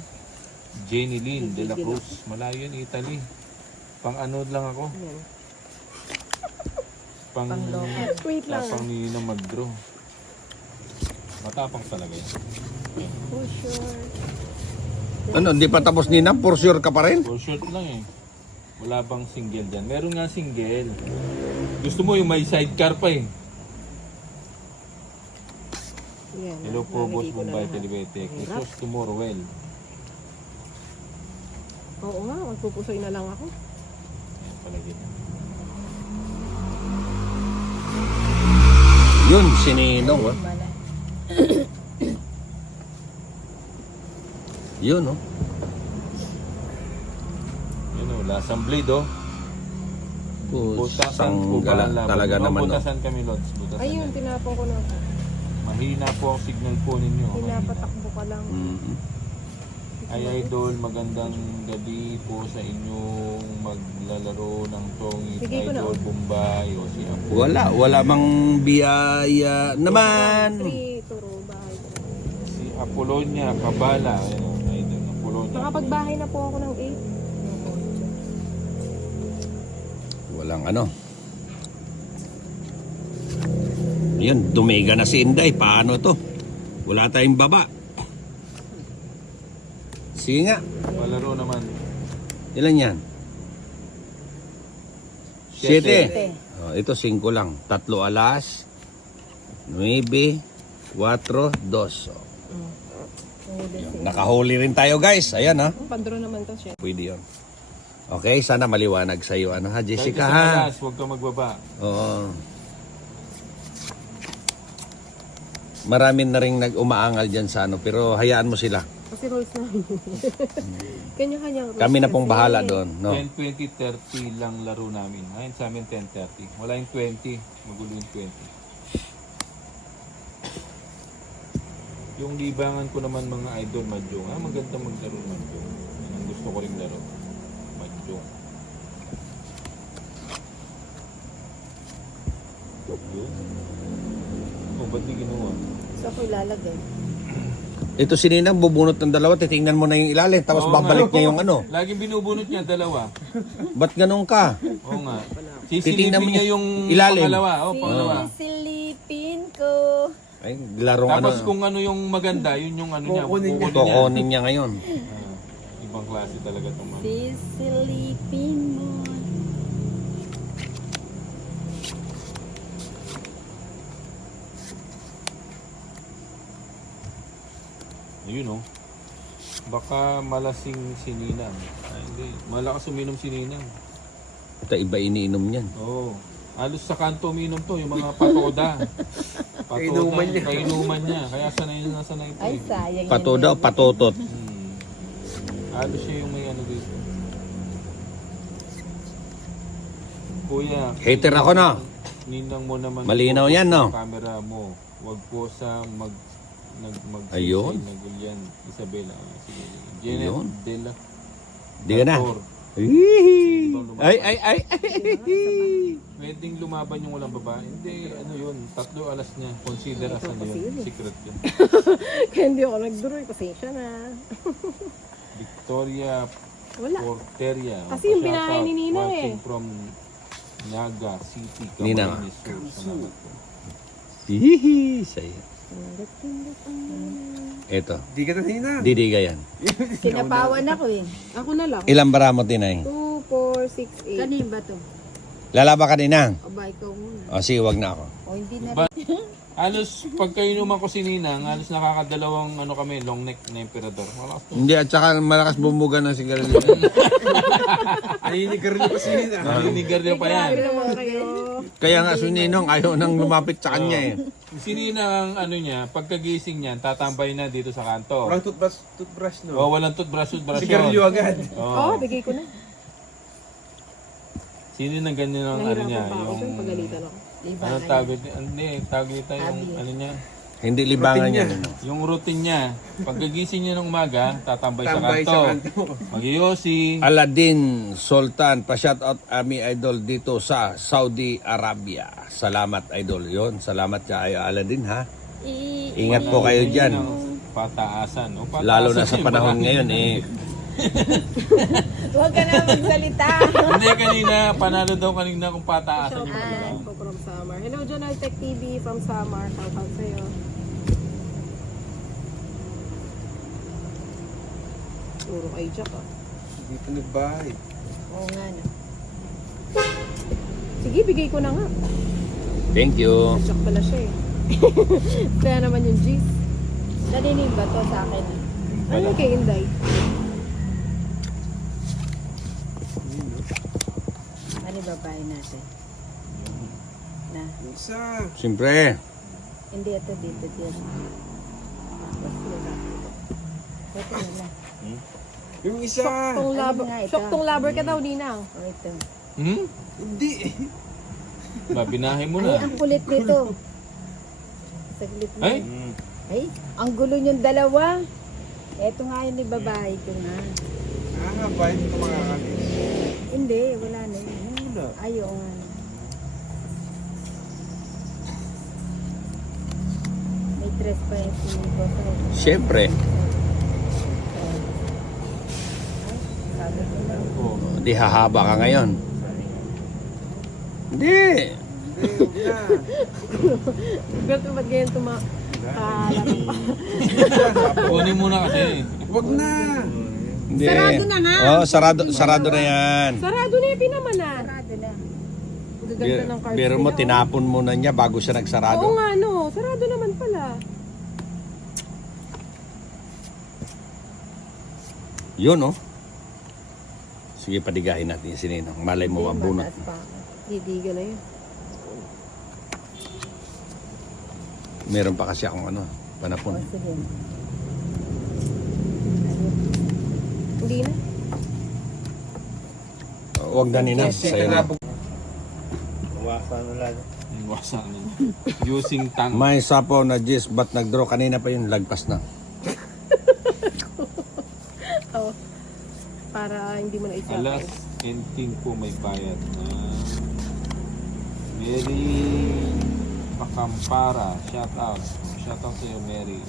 Jenny Lynn de la Cruz. Malayo yun, Italy. Pang ano lang ako. Pang Wait lang. tapang ni na mag-draw. Matapang talaga yun. For sure. Ano, hindi pa tapos, Ninang? For sure ka pa rin? For short lang eh. Wala bang single dyan? Meron nga single. Gusto mo yung may sidecar pa eh. Yan. Hello po, Boss Nalagay ko na Bombay lahat. Telebetek. Isos tomorrow well. Oo nga, magpupusoy na lang ako. Ayan pala yun. Yun, si Ninong. Oh. Yun, oh. Yun o, lasang blade oh. Butasan po Sanggala pala. talaga naman, oh. Butasan kami, Lods. Butasan Ayun, yan. tinapon ko na. Mahina po ang signal po ninyo. Mahina. Pinapatakbo ka lang. Mhm. Ay Idol, magandang gabi po sa inyong maglalaro ng Tongit Bigay ko na, Idol oh. Bombay o si Apo. Wala mang biyaya naman. 3, turo, bahay ko. Si Apolonia Cabala. Ayan o, Idol. Apolonia. Nakapagbahay na po ako ng 8. Walang ano. Yun, dumiga na si Inday. Paano to? Wala tayong baba. Sige nga. Malaro naman. Ilan yan? 7. 7. Oh, ito 5 lang. 3 alas. 9, 4, 2. Oh. Nakahuli rin tayo, guys. Ayan, ha. Pandro naman to siya. Pwede yun. Okay, sana maliwanag sa iyo. Ano ha, Jessica, Kahit ha? sa talas, huwag kang magbaba. Oo. Maraming na rin nag-umaangal dyan sa ano, pero hayaan mo sila. Kasi rules na. Kanya-kanyang rules. Kami na pong kasi. bahala doon, no? 10, 20, 30 lang laro namin. Ngayon sa amin 10, 30. Wala yung 20. Magulo yung 20. Yung libangan ko naman mga idol, Mahjong. Maganda maglaro Mahjong. Yan ang gusto ko rin laro. Mahjong. Yun. Oh, ba't di ginawa? Sa ko ilalagay. Ito si Ninang, bubunot ng dalawa, titingnan mo na yung ilalim, tapos Oo babalik nga. niya yung ano. Laging binubunot niya, dalawa. Ba't ganun ka? Oo nga. Titingnan Sisilipin mo niya niya yung ilalim. pangalawa. Oh, pangalawa. Sisilipin ko. Ay, larong Tapos ano. kung ano yung maganda, yun yung ano niya. Kukunin niya. Kukunin niya ngayon. Ibang klase talaga itong mga. Sisilipin mo. Ayun oh. Baka malasing si Ninang. Ay, hindi. Malakas uminom si Ninang. Ito iba iniinom niyan. Oo. Halos sa kanto uminom to, yung mga patoda. Kainuman niya. Kainuman niya. Kaya sanay na sanay ito Ay, eh. sayang yan. Pato daw, patotot. Halos siya yung may ano dito. Kuya. Hater ako, no? Ninang mo naman. Malinaw po yan, no? sa camera mo. Wag po sa mag Ayun. Nagulyan. Isabela. Sige. Janet Ayun. Dela. Di ka na. Pastor. Ay. Pwedeng lumaban yung walang babae. Hindi, ano yun. 3 alas niya. Consider as ano yun. Secret yun. Kaya hindi ako nagduro. Pasensya na. Victoria Wala. Porteria. Kasi yung binahay ni Ninang eh. Watching from Naga City, Ninang. Camarines Sur. Salamat po. Hihi, saya. Ito, Di ka na hina. didiga yan. Sinapawan ako eh. Ako na lang. Ilang bara mo, Tinay? 2, 4, 6, 8. Kanin ba to? Lalaba ka, Ninang? Aba, ikaw muna. O, sige, wag na ako. O hindi na Ba- Halos pag kayo naman ko si Ninang, halos nakakadalawang ano kami, long neck na emperador. Malakas to. Hindi, at saka malakas bumuga ng sigarilyo. Nahinig ka rin pa si Nina. Naninigaryo pa yan. Grabe naman kayo. Kaya nga si Ninong ayaw nang lumapit sa kanya eh. Si Ninang, ano niya, pagkagising niya, tatambay na dito sa kanto. Walang toothbrush no? O, walang toothbrush Sigarilyo yun. agad. Oo, Oo. bigay ko na. Sino nang ganyan ang ano niya, Nahirapan pa ako yung... dyan, pagalitan ako. Ano tawag? Hindi, tawag dito yung ano niya. Hindi libangan Routine yan. Yung routine niya, pagkagising niya ng umaga, tatambay sa Tambay kanto. sa kanto. Mag-iyosi. Aladdin Sultan, pa-shoutout Ami Idol dito sa Saudi Arabia. Salamat Idol. Yon, salamat sa Aladdin ha. Ingat po kayo dyan. Pataasan. O, pataasan Lalo na sa eh, panahon marami. ngayon eh. Huwag ka na magsalita. Hindi, kanina, panalo daw kanina kung pataasan yung mga. Po from Samar. Hello, Jonal Tech TV from Samar. Shoutout sa'yo. Puro kay Jack ah. Dito nagbahay. Oo nga no. Sige, bigay ko na nga. Thank you. Jack pala siya eh. Kaya naman yung G's. Narinig ba to sa akin? Ano yung kay Inday? Ano babae natin? Na. Isa. Siyempre. Hindi ito dito din. Tapos wala. Ito na lang. Yung isa. Tong Ayun lover. nga, ito. Shock tong lover ka daw, Ninang. O ito. Hmm? Hindi. Ba, binahin mo Ay, na. ang kulit nito. Saglit na. Ay? Ay, ang gulo yung dalawa. Ito nga yung babae ko nga. Ba? Hindi ko makakalis. Hindi, wala na yun. Wala. Ayaw nga. May dress pa yung sinibot. Siyempre. Sabi ko na. Oh. Di hahaba ka ngayon. Hindi. Hindi, huwag na. Ganito ba't ganyan kalaro pa? Kunin mo na kasi. Huwag na. Hindi. Sarado na nga. Oh, sarado na yan. Sarado na yung naman ah. Sarado na. Ang gaganda ng cards Pero mo, nila, oh. tinapon mo na niya bago siya Oo nagsarado. nga no, sarado naman pala. Yun, oh. Sige, padigahin natin yung sininong. Malay mo, mabunot. Mataas pa ako. Didiga na yun. Meron pa kasi akong ano, O, panapon. sige. Hindi na. Huwag na nina. Sa'yo na. Iwasan na. Using tongue. May sapo na Jis, ba't nag-draw? Kanina pa yun, lagpas na. Oo. Para hindi mo na isa. Alas, ending po may bayad na Mary Pakampara. Shout out. Shout out sa'yo, Mary.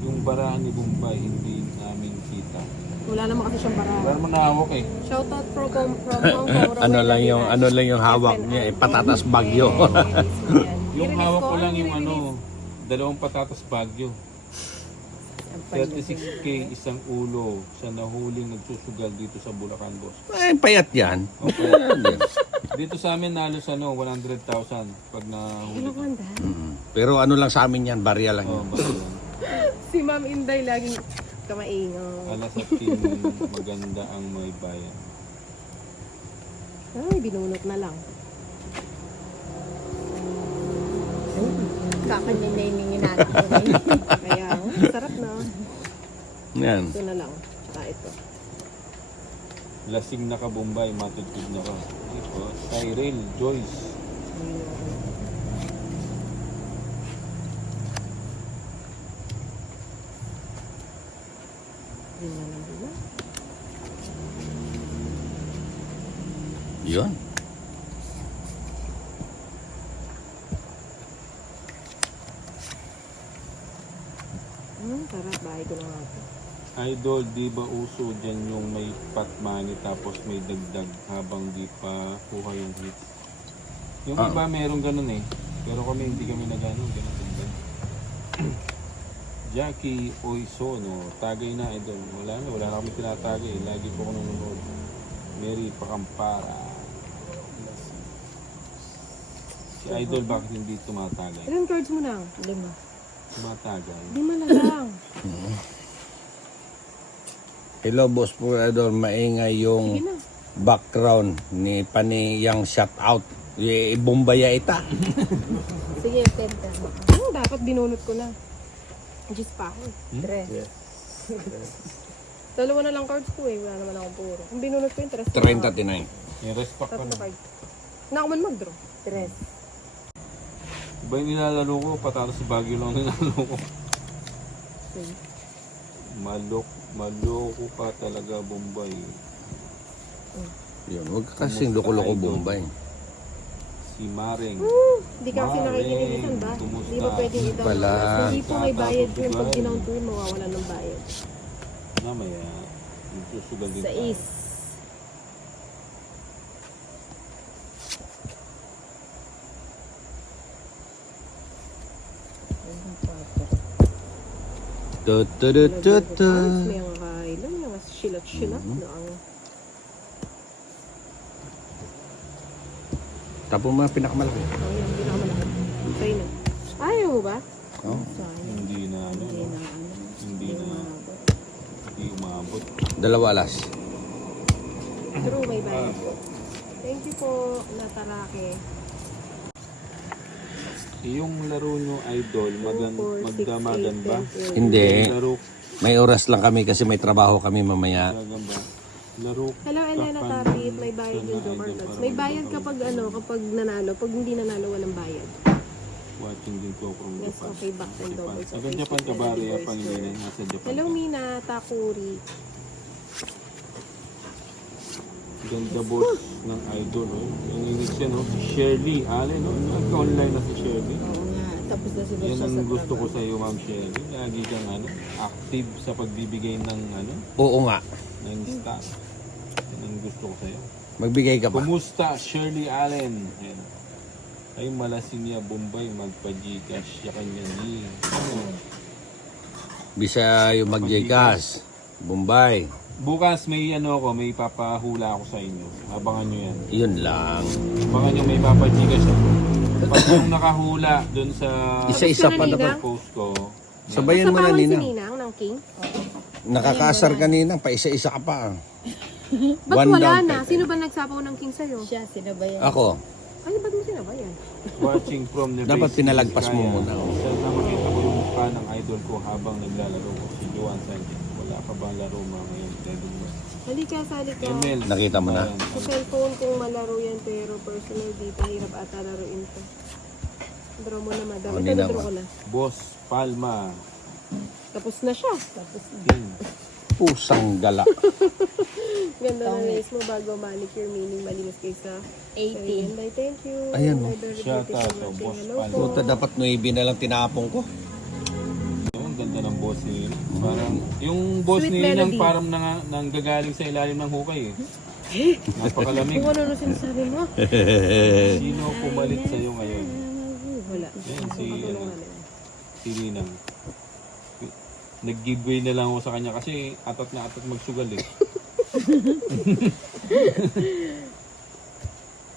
Yung barahan ni Bombay, hindi namin kita. Wala naman kasi siyang Wala bara. naman nahawak eh. Shoutout from Hong Kong. Ano lang yung hawak niya, eh, patatas bagyo. Yung hawak ko lang yung ano, dalawang patatas bagyo. 36K isang ulo sa nahuling nagsusugal dito sa Bulacan, boss. Eh, payat yan. Okay. Dito sa amin nalos ano, 100,000 pag nahuli. Pero ano lang sa amin yan, barya lang Oh, yun. basta yan. Si Ma'am Inday laging kamaingaw. Alas at team, maganda ang may bayan. Ay, binunot na lang. Kakanyayningin natin. Kaya, sarap na. Yan. Ito na lang. Tsaka ito. Lasing na ka Bombay, matutid na ka. Ito, Cyril, Joyce. Yun na lang din. Yun. Sarap. Bahay ko na nga ito. Idol, di ba uso dyan yung may pot money tapos may dagdag habang di pa kuha yung hits? Yung iba meron ganun eh. Pero kami hindi kami nagano, ganun dagdag. Jackie Oisono, tagay na idol. Wala na kami tinatagay. Lagi po ako nanonood. Mary Pakampara. Si Idol bakit hindi tumatagal? Ilan cards mo na? 5. Tumatagal. 5 na lang. Hello, Boss po Idol. Maingay Sige yung na. background ni Paniyang shout out. Bumbaya ita. Sige, 10 ka. Dapat binunot ko na. Just pa ako. 3. Dalawa na lang cards ko eh. Wala naman akong puro. Kung binunot ko yung 3. 39. Yung respect pa Tatlo na. cards. Nakaman mag-draw. 3. Iba yung nilalaro ko, patatas sa Baguio lang nilalaro ko. Maloko ka talaga, Bombay. Yun, huwag ka kasing loko-loko Bombay. Si Maring. Hindi ka kasi nakikinigitan ba? Kumusta? Hindi ba pwedeng i-download? Pala. Hindi po may bayad ko yung pag dinown ko yun, mawawala ng bayad. Mamaya, magsusugal din tayo. 6. Tututututu. May ang kailan, may ang silat-silat na ang... Tapo mo ang pinakamalaki. Ang yung pinakamalaki. Sa'yo na. Ayaw mo ba? Oh. Hindi na hindi umabot. Dalawa alas. True, may bayad po. Thank you po, Natarake. Yung laro nyo, Idol, magdamagan ba? Hindi. Laro, May oras lang kami kasi may trabaho kami mamaya. magdamagan ba? Laro, Hello, Elena Tapit. May bayad yung Joker Lots. May bayad kapag kapag nanalo. Pag hindi nanalo, walang bayad. watching din ko kung Yes, okay, back and double. Sa Japan ka ba, Rhea Pangilinan? Nasa Japan. Hello, Mina Takuri. Ganda boss ng Idol, oh. Ang inis yan, oh. Si Shirley Allen, oh. Nagka-online na si Shirley. Oo nga. Tapos na si Yan Boss ang sa gusto ko trabaho. sa iyo, Ma'am Shirley. Lagi kang active sa pagbibigay ng Oo nga. ng stock. Yan ang gusto ko sa iyo. Magbigay ka pa. Kumusta, Shirley Allen? Ayan. Ay malasin niya Bombay, magpa-Gcash siya kanya ni. Bisa yung mag-Gcash. Bombay. Bukas may may papahula ako sa inyo. Abangan nyo yan. Yun lang. Abangan nyo may papa-Gcash ako. Pag yung nakahula dun sa Isa-isa pa Tapos dapat. post ko, Sabayan mo na, Nasapawan si Nina. Ninang ng King. Nakakasar kanina, pa isa-isa ka pa. Ba't One wala down, na? Pepe. Sino ba nagsapaw ng King sa'yo? Siya, sinabayan. Ako. Ay, ba't mo sinabayan? watching from the Dapat base, pinalagpas mo Kaya, muna, oh. Sana makita ko yung mukha ng idol ko habang naglalaro ko, si Joan Sanchez. Wala ka ba laro mamaya? Halika, sali ka. Emel. Nakita mo na? Ayan. Sa cellphone kung malaro yan, pero personal dito, hirap ata laruin to. Draw mo na, madam. Oh, Ito, Nina, draw ko na. Boss Palma. Tapos na siya. King. Pusang gala. Ganda na nails mo bago manicure, meaning malinis kaysa 80. Ay, thank you. Ayan, oh. Ay, very Shout beautiful out to matching. Boss Hello Pan. po. Puta, dapat 9 na lang tinapong ko. Ang ganda ng boss ni Nina. Parang, yung boss Sweet ni Nina melody. parang nanggagaling sa ilalim ng hukay eh. Napakalamig. Kung ano sinasabi mo? Sino pumalit sa'yo ngayon? Wala. Yan, si Patulungan na. Ninang. Nag-giveaway na lang ako sa kanya kasi atat na atat magsugal eh.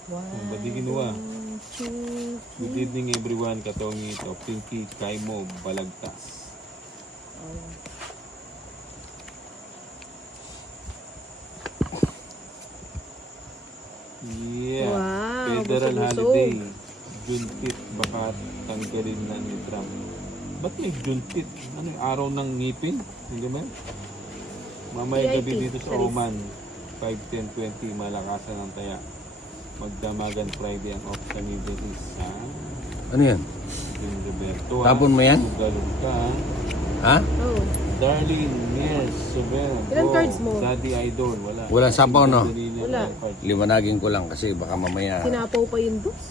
Ang ba di ginawa? Good evening everyone, Katongi ito, Pinky, Kaimo, Balagtas. Yeah, Wow, Federal busog-busog. holiday. Junpit, baka tanggalin na ni Trump. Ba't may Junpit? Ano yung araw ng ngipin? Hindi ba? Mamaya gabi PIT, dito sa Charis. Oman, 5-10-20, malakasan ang taya. Magdamagan Friday ang off sa Middle East. Ano yan? Yung Roberto. Tapon mo yan? Galog ka. Ha? Oh. Darlene, yes, Sober. Ilan cards mo? Daddy Idol, wala. Wala sapaw, no? Wala. Liwanagin ko lang kasi baka mamaya. Sinapaw pa yung dos.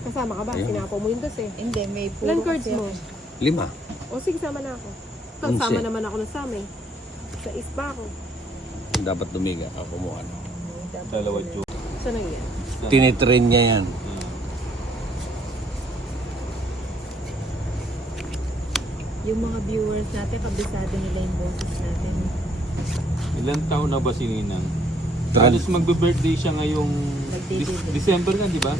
Kasama ka ba? Ayun. Sinapaw mo yung dos eh. Hindi, may puro Ilan cards kasi mo? ako. 5. O sige, sama na ako. Unsi. Sama naman ako ng sama eh. Sa ispa ako. Dapat dumiga. Ako mo ano. Dalawa joke. Saan na yan? Tinitrain niya yan. Yung mga viewers natin, kabisado nila yung boses natin. Ilan taon na ba si Ninang? Halos magbe-birthday siya ngayong Magdi-debut. December na, di ba?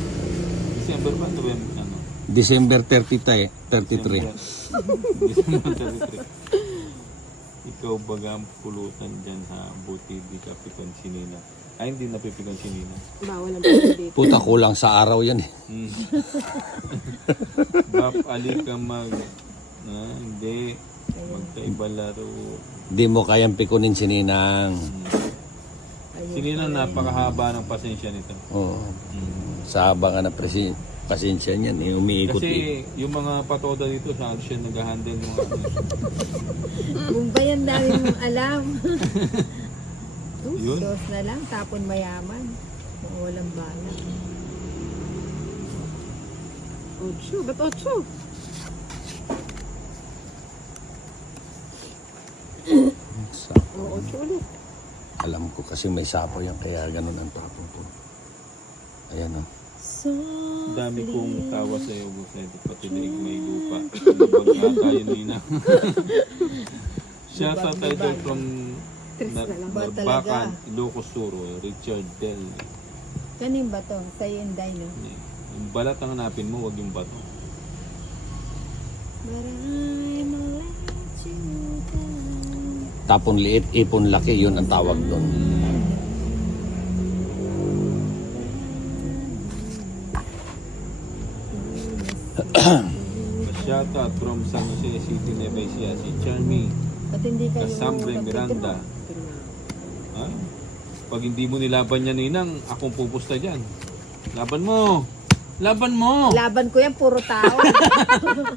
December ba? November, ano? December 33. December 33. Ikaw baga ang pulutan dyan ha, buti di ka pikon si Nina. Ay, hindi napipikon si Nina. Bawal ang pwede dito. Puta, kulang sa araw yan eh. Bap, ali ka hindi. Magkaiba laro. Di mo kayang pikunin si Ninang. Si Nina napakahaba ng pasensya nito. Oo. Sa haba nga na pasensya niyan, eh, umiikot eh. Kasi yung mga patoda dito, siya nag-handle ng mga ano. Bumbayan dami mong alam. Yun. Diyos na lang, tapon mayaman. Mga walang bala. 8. Ba't 8? Oo, 8 ulit. Alam ko kasi may sapo yan, kaya ganun ang tapon ko. Ayan o. Dami kong tawa sa iyo, Buset. Pati daig may lupa. Nabagka tayo, Nina. Shout out tayo from Narbacan, Ilocos Sur, Richard Bell. Kanin ba to? Sa'yo yung dino. Yung balat ang hanapin mo, wag yung bato. Tapon liit, ipon laki, yun ang tawag doon. Shout out from San Jose City, Nueva Ecija, si Charmy Ba't hindi kayo Casambre Miranda. Ha? Pag hindi mo nilaban yan, Ninang, akong pupusta dyan. Laban mo! Laban mo! Laban ko yan, puro tao.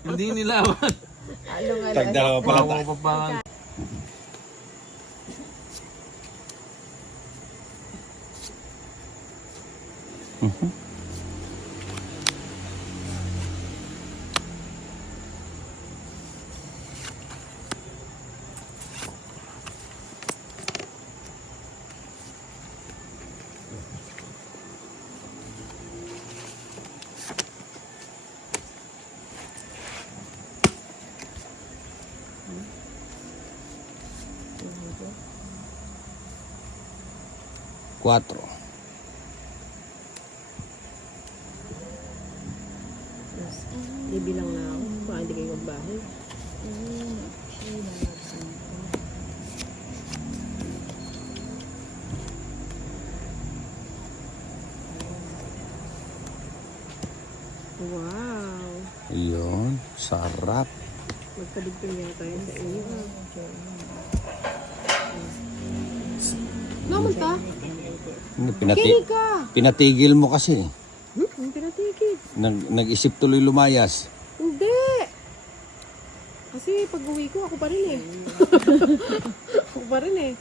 Hindi nilaban. Tagdalawa pala tayo. Pawa pa pa. Cuatro. Bibilang na ako. Baka hindi kayo magbahay. Wow. Yun, sarap. Magpaligpin nga tayo sa iyo. Naman ta? Kinig ka! Pinatigil mo kasi. Ang pinatigil. Nag-isip tuloy lumayas. Hindi! Kasi pag uwi ko, ako pa rin eh. Ako pa rin eh.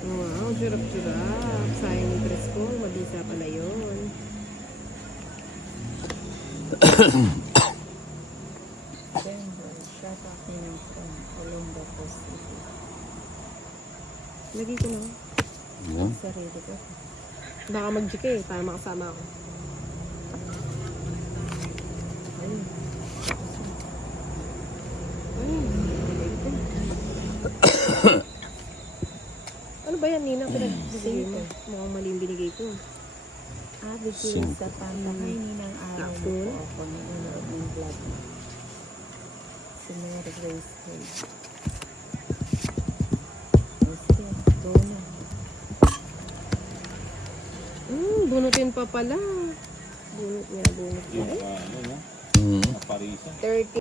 Wow, sirap-sirap. Sayang yung dress ko. Mabisa pala yun. Shout out niyo from Olongapo City. Lagi ko na. Yun. Sarili ko. Baka mag-GK eh, para makasama ako. Ano ba yan, Nina? Pinagbigay mo. Mukhang mali yung binigay ko. Bigyan sa pampakay ng araw Sakto. po ako nanonood ng vlog mo. Si Mary Grace Hay. Okay, go na. Bunutin pa pala. Bunot niya, bunot niya. Yung ano, no? Mm. Naparisa. 30